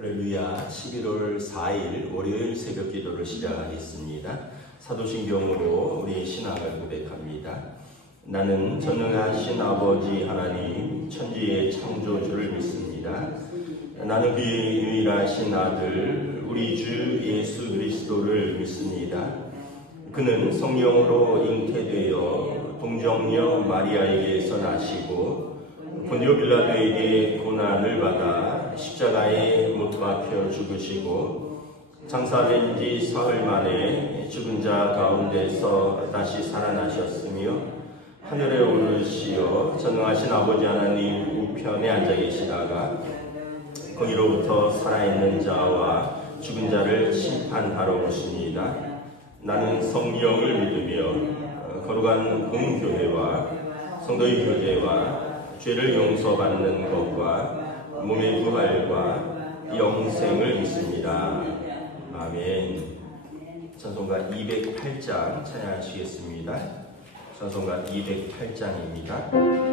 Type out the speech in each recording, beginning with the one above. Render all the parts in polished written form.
할렐루야. 11월 4일 월요일 새벽 기도를 시작하겠습니다. 사도신경으로 우리의 신앙을 고백합니다. 나는 전능하신 아버지 하나님 천지의 창조주를 믿습니다. 나는 그의 유일하신 아들 우리 주 예수 그리스도를 믿습니다. 그는 성령으로 잉태되어 동정녀 마리아에게서 나시고 본디오 빌라도에게 고난을 받아 십자가에 못 박혀 죽으시고 장사된 지 사흘 만에 죽은 자 가운데서 다시 살아나셨으며 하늘에 오르시어 전능하신 아버지 하나님 우편에 앉아 계시다가 거기로부터 살아있는 자와 죽은 자를 심판하러 오십니다. 나는 성령을 믿으며 거룩한 공교회와 성도의 교제와 죄를 용서받는 것과 몸의 부활과 영생을 믿습니다. 아멘. 찬송가 208장 찬양하시겠습니다. 찬송가 208장입니다.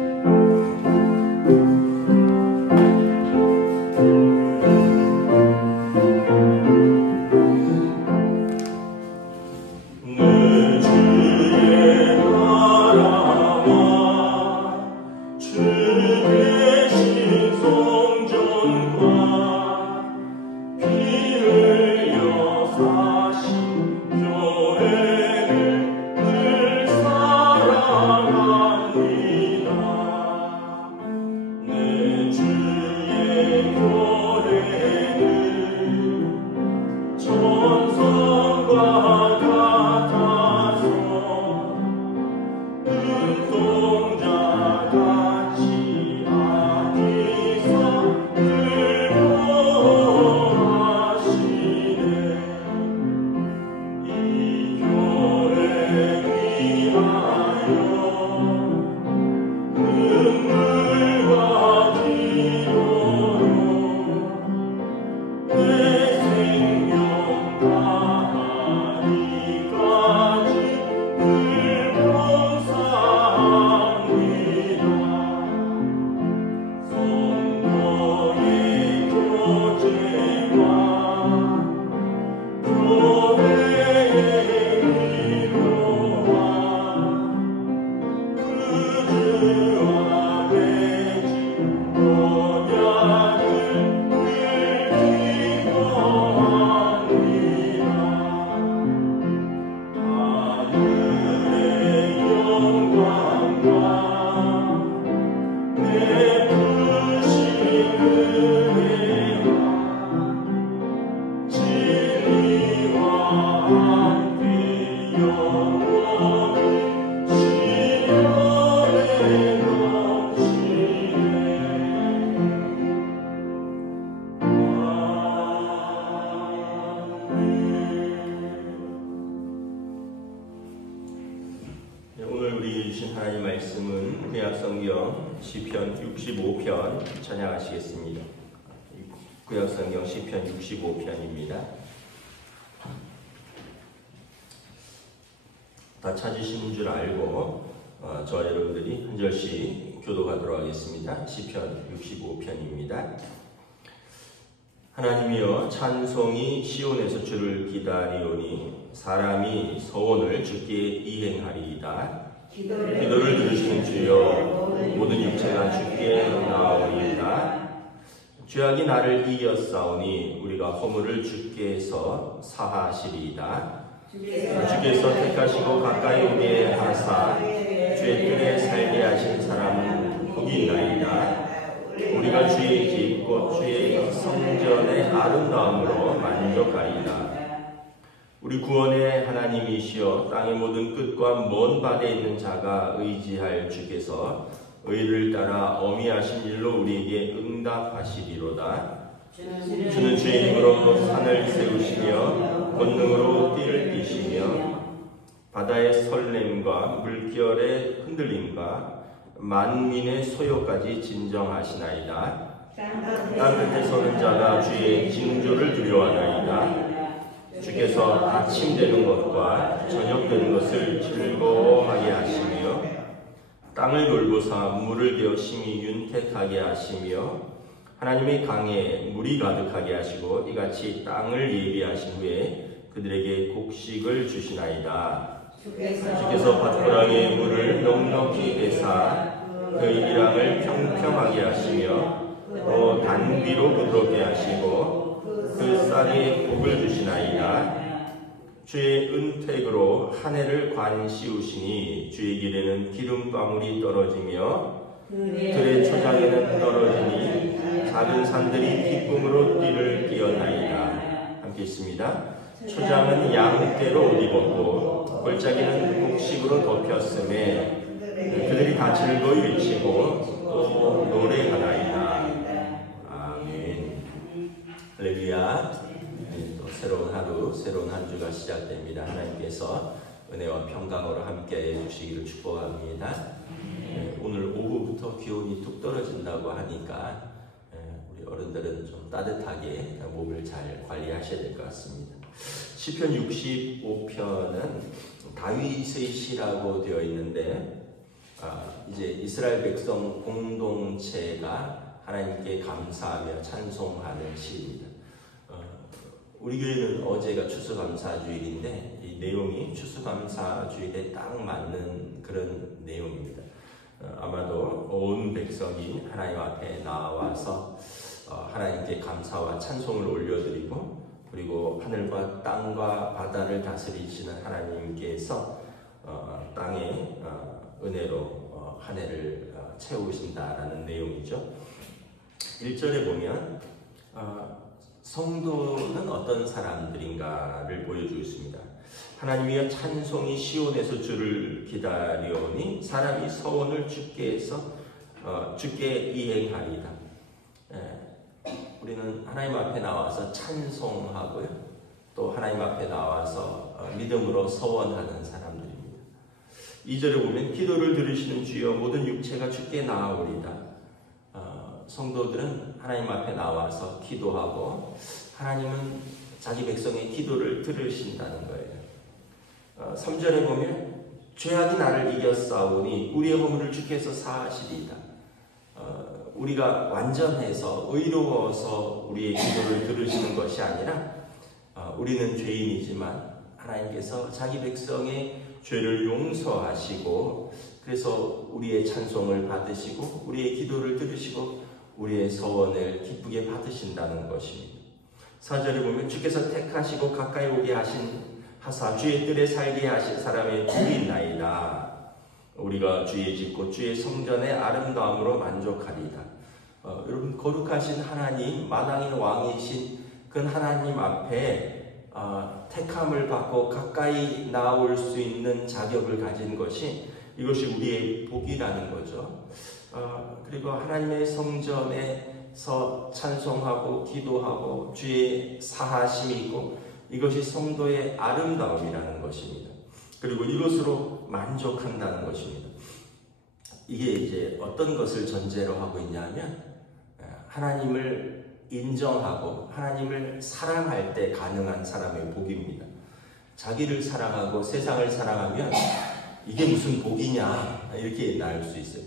하나님 말씀은 구약성경 시편 65편 찬양하시겠습니다. 구약성경 시편 65편입니다. 다 찾으신 줄 알고 저와 여러분들이 한 절씩 교독하도록 하겠습니다. 시편 65편입니다. 하나님이여 찬송이 시온에서 주를 기다리오니 사람이 서원을 주께 이행하리이다. 기도를 들으시는 주여 모든 육체가 주께 나아오리이다. 죄악이 나를 이겼사오니 우리가 허물을 주께서 사하시리이다. 주께서 택하시고 가까이 오게 하사 죄 뜰에 살게 하신 사람은 복이 있나이다. 우리가 주의 집 곧 주의 성전의 아름다움으로 만족하리이다. 우리 구원의 하나님이시여 땅의 모든 끝과 먼 바다에 있는 자가 의지할 주께서 의를 따라 어미하신 일로 우리에게 응답하시리로다. 주는 주의 힘으로 산을 세우시며 권능으로 띠를 띠시며 바다의 설렘과 물결의 흔들림과 만민의 소요까지 진정하시나이다. 땅 끝에 서는 자가 주의 징조를 두려워하나이다. 주께서 아침 되는 것과 저녁 되는 것을 즐거워하게 하시며 땅을 돌보사 물을 되어 심히 윤택하게 하시며 하나님의 강에 물이 가득하게 하시고 이같이 땅을 예비하신 후에 그들에게 곡식을 주시나이다. 주께서 밭고랑에 물을 넉넉히 내사 그 일양을 평평하게 하시며 또 단비로 부드럽게 하시고 그 쌀에 복을 주시나이다. 주의 은택으로 한 해를 관씌우시니 주의 길에는 기름방울이 떨어지며 들의 초장에는 떨어지니 작은 산들이 기쁨으로 띠를 띄어나이다. 함께 있습니다. 초장은 양떼로 옷 입었고 골짜기는 곡식으로 덮였음에 그들이 다 즐거이 외치고 또 노래하나이다. 아멘. 할렐루야. 또 새로운 하루, 새로운 한 주가 시작됩니다. 하나님께서 은혜와 평강으로 함께해 주시기를 축복합니다. 오늘 오후부터 기온이 뚝 떨어진다고 하니까 우리 어른들은 좀 따뜻하게 몸을 잘 관리하셔야 될 것 같습니다. 시편 65편은 다윗의 시라고 되어 있는데 이제 이스라엘 백성 공동체가 하나님께 감사하며 찬송하는 시입니다. 우리 교회는 어제가 추수감사주일인데 이 내용이 추수감사주일에 딱 맞는 그런 내용입니다. 아마도 온 백성이 하나님 앞에 나와서 하나님께 감사와 찬송을 올려드리고 그리고 하늘과 땅과 바다를 다스리시는 하나님께서 땅의 은혜로 한 해를 채우신다라는 내용이죠. 1절에 보면 성도는 어떤 사람들인가를 보여주고 있습니다. 하나님이여 찬송이 시온에서 주를 기다리오니 사람이 서원을 주께 이행하리다. 우리는 하나님 앞에 나와서 찬송하고요. 또 하나님 앞에 나와서 믿음으로 서원하는 사람들입니다. 2절에 보면 기도를 들으시는 주여 모든 육체가 주께 나아오리다. 성도들은 하나님 앞에 나와서 기도하고 하나님은 자기 백성의 기도를 들으신다는 거예요. 3절에 보면 죄악이 나를 이겼사오니 우리의 허물을 주께서 사하시리이다. 우리가 완전해서 의로워서 우리의 기도를 들으시는 것이 아니라 우리는 죄인이지만 하나님께서 자기 백성의 죄를 용서하시고 그래서 우리의 찬송을 받으시고 우리의 기도를 들으시고 우리의 서원을 기쁘게 받으신다는 것입니다. 4절에 보면 주께서 택하시고 가까이 오게 하사 주의 뜰에 살게 하신 사람의 주인나이다. 우리가 주의 짓고 주의 성전의 아름다움으로 만족하리다. 여러분 거룩하신 하나님 만왕의 왕이신 그 하나님 앞에 택함을 받고 가까이 나올 수 있는 자격을 가진 것이 이것이 우리의 복이라는 거죠. 그리고 하나님의 성전에서 찬송하고 기도하고 주의 사하심이 있고 이것이 성도의 아름다움이라는 것입니다. 그리고 이것으로 만족한다는 것입니다. 이게 이제 어떤 것을 전제로 하고 있냐면 하나님을 인정하고 하나님을 사랑할 때 가능한 사람의 복입니다. 자기를 사랑하고 세상을 사랑하면 이게 무슨 복이냐 이렇게 나올 수 있어요.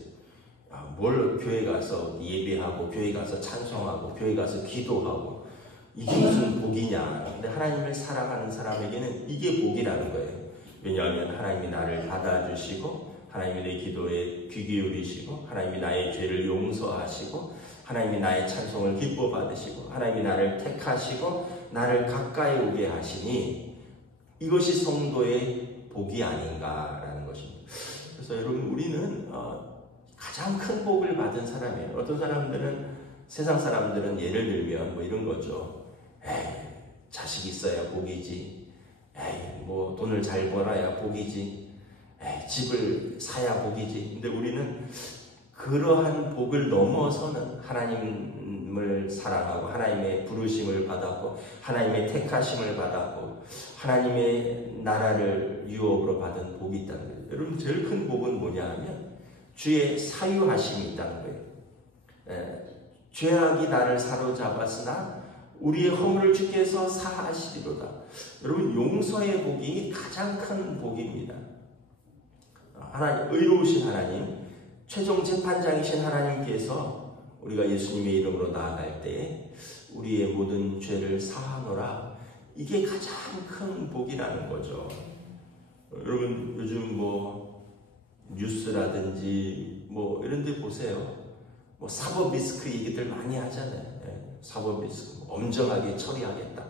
뭘 교회 가서 예배하고 교회 가서 찬송하고 교회 가서 기도하고 이게 무슨 복이냐. 근데 하나님을 사랑하는 사람에게는 이게 복이라는 거예요. 왜냐하면 하나님이 나를 받아주시고 하나님이 내 기도에 귀 기울이시고 하나님이 나의 죄를 용서하시고 하나님이 나의 찬송을 기뻐 받으시고 하나님이 나를 택하시고 나를 가까이 오게 하시니 이것이 성도의 복이 아닌가라는 것입니다. 그래서 여러분 우리는 가장 큰 복을 받은 사람이에요. 어떤 사람들은 세상 사람들은 예를 들면 뭐 이런 거죠. 자식 있어야 복이지. 뭐 돈을 잘 벌어야 복이지. 집을 사야 복이지. 근데 우리는 그러한 복을 넘어서는 하나님을 사랑하고 하나님의 부르심을 받았고 하나님의 택하심을 받았고 하나님의 나라를 유업으로 받은 복이 있다는 거예요. 여러분 제일 큰 복은 뭐냐 하면 주의 사유하심이 있다는 거예요. 죄악이 나를 사로잡았으나 우리의 허물을 주께서 사하시리로다. 여러분 용서의 복이 가장 큰 복입니다. 하나님 의로우신 하나님 최종 재판장이신 하나님께서 우리가 예수님의 이름으로 나아갈 때 우리의 모든 죄를 사하노라. 이게 가장 큰 복이라는 거죠. 여러분 요즘 뭐 뉴스라든지 뭐 이런 데 보세요. 뭐 사법 리스크 얘기들 많이 하잖아요. 사법 리스크 엄정하게 처리하겠다.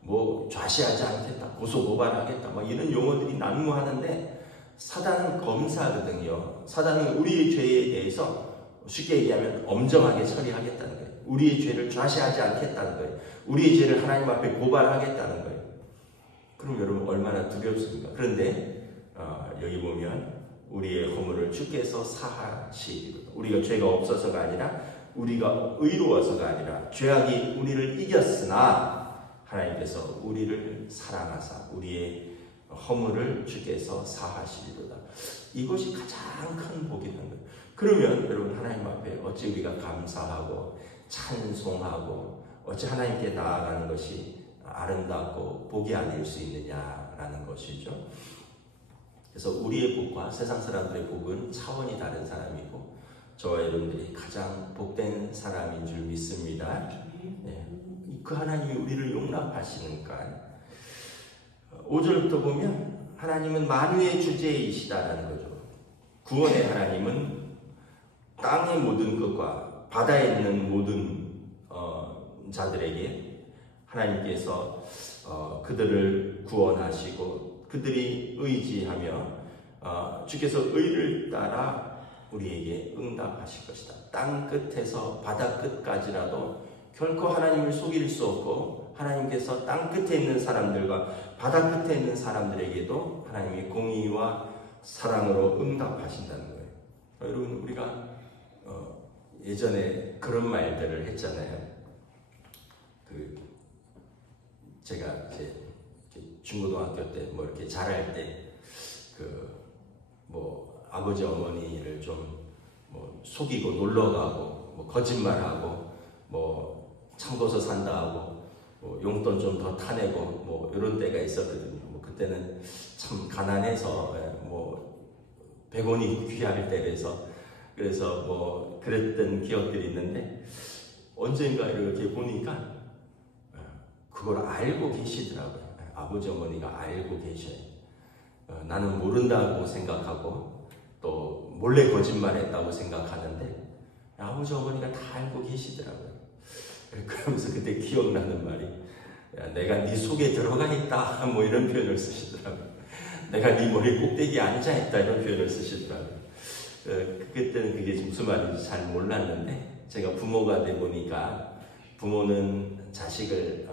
뭐 좌시하지 않겠다. 고소 고발하겠다. 막 이런 용어들이 난무하는데 사단은 검사거든요. 사단은 우리의 죄에 대해서 쉽게 얘기하면 엄정하게 처리하겠다는 거예요. 우리의 죄를 좌시하지 않겠다는 거예요. 우리의 죄를 하나님 앞에 고발하겠다는 거예요. 그럼 여러분 얼마나 두렵습니까? 그런데 여기 보면 우리의 허물을 주께서 사하시리로다. 우리가 죄가 없어서가 아니라 우리가 의로워서가 아니라 죄악이 우리를 이겼으나 하나님께서 우리를 사랑하사 우리의 허물을 주께서 사하시리로다. 이것이 가장 큰 복이라는 거예요. 그러면 여러분 하나님 앞에 어찌 우리가 감사하고 찬송하고 어찌 하나님께 나아가는 것이 아름답고 복이 아닐 수 있느냐라는 것이죠. 그래서 우리의 복과 세상 사람들의 복은 차원이 다른 사람이고 저와 여러분들이 가장 복된 사람인 줄 믿습니다. 네. 그 하나님이 우리를 용납하시니까 5절부터 보면 하나님은 만유의 주제이시다라는 거죠. 구원의 하나님은 땅의 모든 것과 바다에 있는 모든 자들에게 하나님께서 그들을 구원하시고 그들이 의지하며 주께서 의를 따라 우리에게 응답하실 것이다. 땅 끝에서 바다 끝까지라도 결코 하나님을 속일 수 없고 하나님께서 땅 끝에 있는 사람들과 바다 끝에 있는 사람들에게도 하나님의 공의와 사랑으로 응답하신다는 거예요. 여러분 우리가 예전에 그런 말들을 했잖아요. 제가 이제 중고등학교 때 뭐 이렇게 자랄 때 뭐 아버지 어머니를 좀 뭐 속이고 놀러 가고 뭐 거짓말하고 뭐 참고서 산다 하고 뭐 용돈 좀 더 타내고 뭐 이런 때가 있었거든요. 뭐 그때는 참 가난해서 뭐 100원이 귀할 때라서 그래서 뭐 그랬던 기억들이 있는데 언젠가 이렇게 보니까 그걸 알고 계시더라고요. 아버지 어머니가 알고 계셔요. 나는 모른다고 생각하고 또 몰래 거짓말했다고 생각하는데 아버지 어머니가 다 알고 계시더라고요. 그러면서 그때 기억나는 말이 내가 네 속에 들어가 있다 뭐 이런 표현을 쓰시더라고요. 내가 네 머리 꼭대기에 앉아 있다 이런 표현을 쓰시더라고요. 그때는 그게 무슨 말인지 잘 몰랐는데 제가 부모가 돼 보니까 부모는 자식을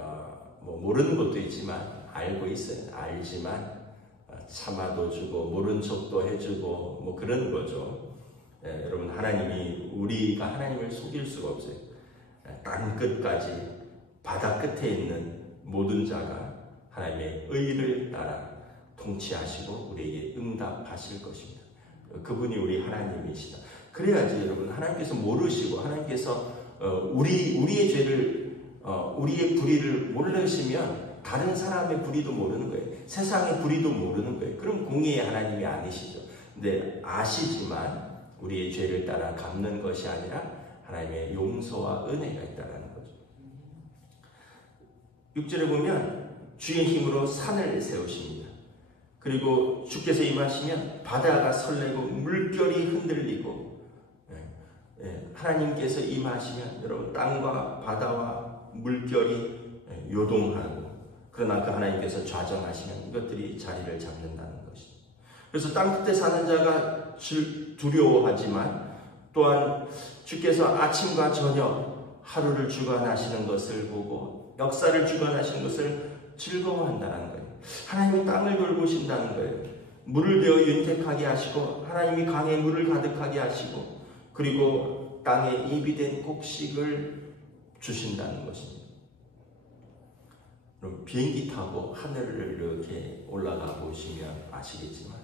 뭐 모르는 것도 있지만 알고 있어요. 알지만 참아도 주고 모른 척도 해주고 뭐 그런 거죠. 여러분 하나님이 우리가 하나님을 속일 수가 없어요. 땅 끝까지 바다 끝에 있는 모든 자가 하나님의 의를 따라 통치하시고 우리에게 응답하실 것입니다. 그분이 우리 하나님이시다. 그래야지 여러분 하나님께서 모르시고 하나님께서 우리의 죄를 우리의 불의를 모르시면 다른 사람의 불의도 모르는 거예요. 세상의 불의도 모르는 거예요. 그럼 공의의 하나님이 아니시죠. 근데 아시지만 우리의 죄를 따라 갚는 것이 아니라 하나님의 용서와 은혜가 있다는 거죠. 6절에 보면 주의 힘으로 산을 세우십니다. 그리고 주께서 임하시면 바다가 설레고 물결이 흔들리고 하나님께서 임하시면 여러분 땅과 바다와 물결이 요동하고 그러나 그 하나님께서 좌정하시면 이것들이 자리를 잡는다는 것이죠. 그래서 땅 끝에 사는 자가 두려워하지만 또한 주께서 아침과 저녁 하루를 주관하시는 것을 보고 역사를 주관하시는 것을 즐거워한다는 거예요. 하나님이 땅을 돌보신다는 거예요. 물을 되어 윤택하게 하시고 하나님이 강에 물을 가득하게 하시고 그리고 땅에 입이 된 곡식을 주신다는 것입니다. 그럼 비행기 타고 하늘을 이렇게 올라가 보시면 아시겠지만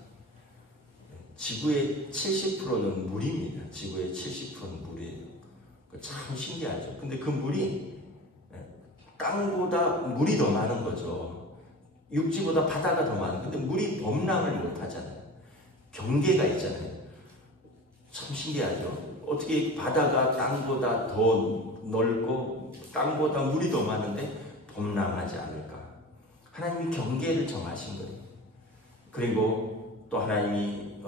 지구의 70%는 물입니다. 지구의 70%는 물이에요. 참 신기하죠. 근데 그 물이 땅보다 물이 더 많은 거죠. 육지보다 바다가 더 많은. 근데 물이 범람을 못 하잖아요. 경계가 있잖아요. 참 신기하죠. 어떻게 바다가 땅보다 더 넓고 땅보다 물이 더 많은데 범람하지 않을까? 하나님이 경계를 정하신 거예요. 그리고 또 하나님이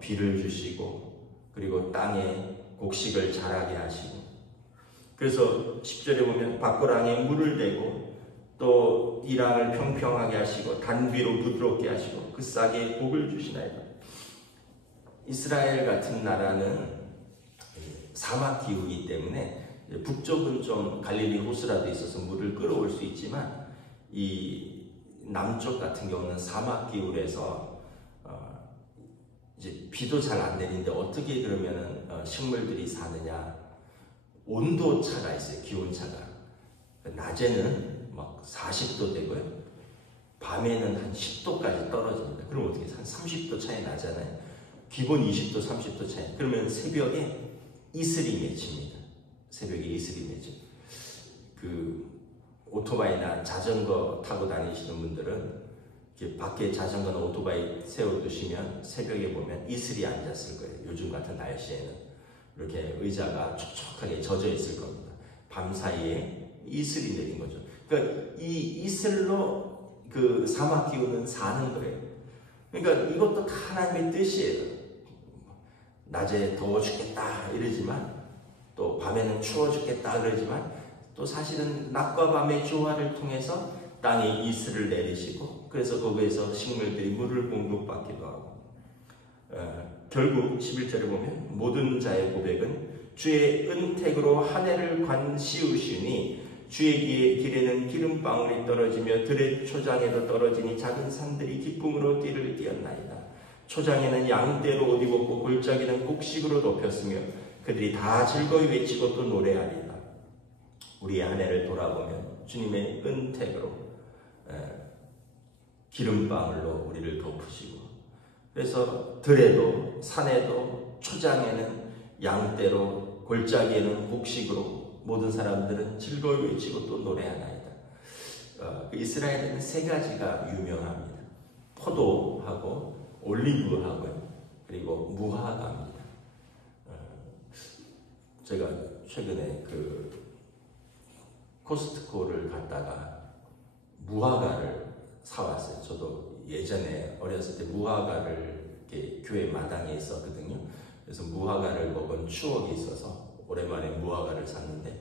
비를 주시고 그리고 땅에 곡식을 자라게 하시고, 그래서 10절에 보면 밭고랑에 물을 대고 또 이 땅을 평평하게 하시고 단비로 부드럽게 하시고 그 싹에 복을 주시나이다. 이스라엘 같은 나라는 사막 기후이기 때문에 북쪽은 좀 갈릴리 호수라도 있어서 물을 끌어올 수 있지만 이 남쪽 같은 경우는 사막 기후라서 이제 비도 잘 안 내리는데 어떻게 그러면은 식물들이 사느냐? 온도 차가 있어요. 기온 차가. 낮에는 막 40도 되고요. 밤에는 한 10도까지 떨어집니다. 그럼 어떻게 한 30도 차이 나잖아요. 기본 20도, 30도 차이. 그러면 새벽에 이슬이 맺힙니다. 새벽에 이슬이 맺혀. 그 오토바이나 자전거 타고 다니시는 분들은 이렇게 밖에 자전거나 오토바이 세워두시면 새벽에 보면 이슬이 앉았을 거예요. 요즘 같은 날씨에는 이렇게 의자가 촉촉하게 젖어 있을 겁니다. 밤 사이에 이슬이 내린 거죠. 그러니까 이 이슬로 그 사막 기후는 사는 거예요. 그러니까 이것도 다 하나님의 뜻이에요. 낮에 더워 죽겠다 이러지만 또 밤에는 추워 죽겠다 그러지만 또 사실은 낮과 밤의 조화를 통해서 땅에 이슬을 내리시고 그래서 거기에서 식물들이 물을 공급받기도 하고 결국 11절에 보면 모든 자의 고백은 주의 은택으로 한 해를 관씌우시니 주의 길에는 기름방울이 떨어지며 들의 초장에도 떨어지니 작은 산들이 기쁨으로 띠를 띄었나이다. 초장에는 양떼로 옷 입었고 골짜기는 곡식으로 덮였으며 그들이 다 즐거이 외치고 또 노래하리다. 우리의 한 해를 돌아보면 주님의 은택으로 기름방울로 우리를 덮으시고 그래서 들에도 산에도 초장에는 양떼로 골짜기에는 곡식으로 모든 사람들은 즐거이 외치고 또 노래하나이다. 이스라엘에는 세 가지가 유명합니다. 포도하고 올리브하고요. 그리고 무화과입니다. 제가 최근에 그 코스트코를 갔다가 무화과를 사왔어요. 저도 예전에 어렸을 때 무화과를 이렇게 교회 마당에 있었거든요. 그래서 무화과를 먹은 추억이 있어서 오랜만에 무화과를 샀는데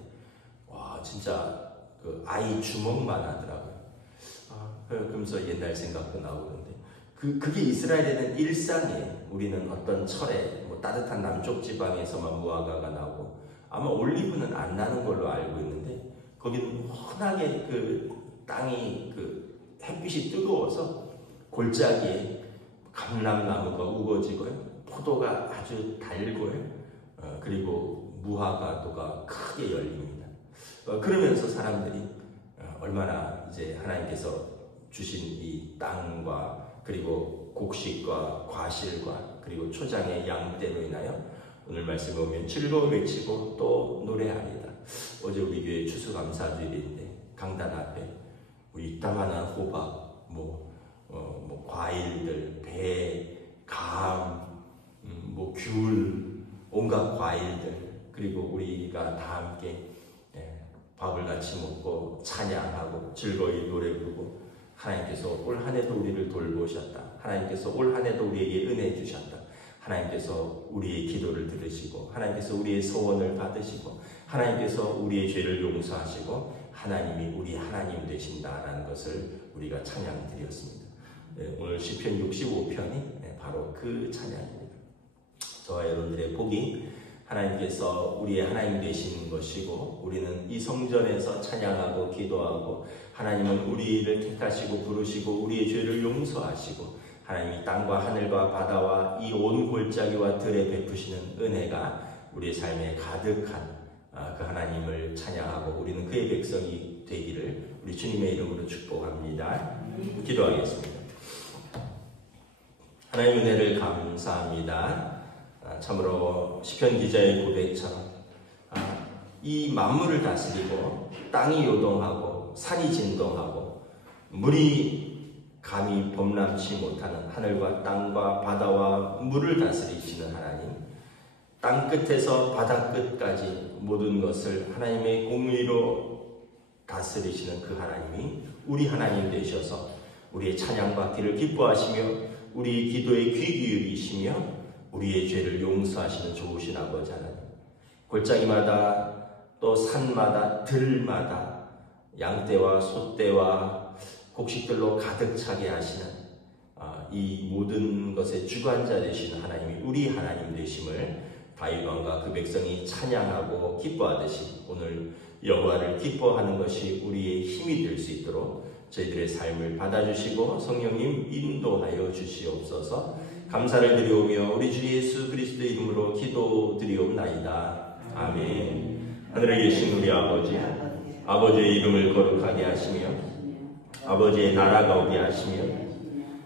와 진짜 그 아이 주먹만 하더라고요. 그러면서 옛날 생각도 나오는데 그게 이스라엘에는 일상이에요. 우리는 어떤 철에 뭐 따뜻한 남쪽 지방에서만 무화과가 나오고 아마 올리브는 안 나는 걸로 알고 있는데 거기는 워낙에 그 땅이 그 햇빛이 뜨거워서 골짜기에 감람나무가 우거지고요. 포도가 아주 달고요. 그리고 무화과도가 크게 열립니다. 그러면서 사람들이 얼마나 이제 하나님께서 주신 이 땅과 그리고 곡식과 과실과 그리고 초장의 양떼로 인하여 오늘 말씀에 보면 즐거워 외치고 또 노래하리다. 어제 우리 교회 추수감사주일인데 강단 앞에 뭐 이따만한 호박, 뭐 과일들, 배, 감, 뭐 귤, 온갖 과일들 그리고 우리가 다 함께 밥을 같이 먹고 찬양하고 즐거이 노래 부르고 하나님께서 올 한 해도 우리를 돌보셨다. 하나님께서 올 한 해도 우리에게 은혜 주셨다. 하나님께서 우리의 기도를 들으시고 하나님께서 우리의 소원을 받으시고 하나님께서 우리의 죄를 용서하시고 하나님이 우리 하나님 되신다라는 것을 우리가 찬양드렸습니다. 오늘 시편 65편이 바로 그 찬양입니다. 저와 여러분들의 복이 하나님께서 우리의 하나님 되시는 것이고 우리는 이 성전에서 찬양하고 기도하고 하나님은 우리를 택하시고 부르시고 우리의 죄를 용서하시고 하나님이 땅과 하늘과 바다와 이 온 골짜기와 들에 베푸시는 은혜가 우리의 삶에 가득한 그 하나님을 찬양하고 우리는 그의 백성이 되기를 우리 주님의 이름으로 축복합니다. 기도하겠습니다. 하나님의 은혜를 감사합니다. 참으로 시편 기자의 고백처럼 이 만물을 다스리고 땅이 요동하고 산이 진동하고 물이 감히 범람치 못하는 하늘과 땅과 바다와 물을 다스리시는 하나님, 땅끝에서 바다끝까지 모든 것을 하나님의 공의로 다스리시는 그 하나님이 우리 하나님 되셔서 우리의 찬양받기를 기뻐하시며 우리 기도에 귀 기울이시며 우리의 죄를 용서하시는 좋으신 아버지 하나님, 골짜기마다 또 산마다 들마다 양떼와 소떼와 곡식들로 가득 차게 하시는 이 모든 것의 주관자 되신 하나님이 우리 하나님 되심을 다윗 왕과 그 백성이 찬양하고 기뻐하듯이 오늘 여호와를 기뻐하는 것이 우리의 힘이 될 수 있도록 저희들의 삶을 받아주시고 성령님 인도하여 주시옵소서. 감사를 드리오며 우리 주 예수 그리스도의 이름으로 기도드리옵나이다. 아멘. 하늘에 계신 우리 아버지의 이름을 거룩하게 하시며 아버지의 나라가 오게 하시며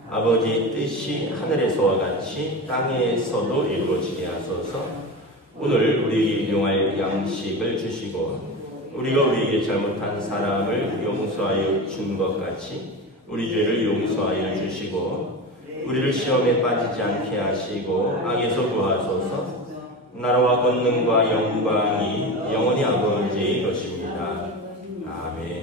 아버지의 뜻이 하늘에서와 같이 땅에서도 이루어지게 하소서. 오늘 우리 일용할 양식을 주시고 우리가 우리에게 잘못한 사람을 용서하여 준 것 같이 우리 죄를 용서하여 주시고 우리를 시험에 빠지지 않게 하시고 악에서 구하소서. 나라와 권능과 영광이 영원히 아버지의 것입니다. 아멘.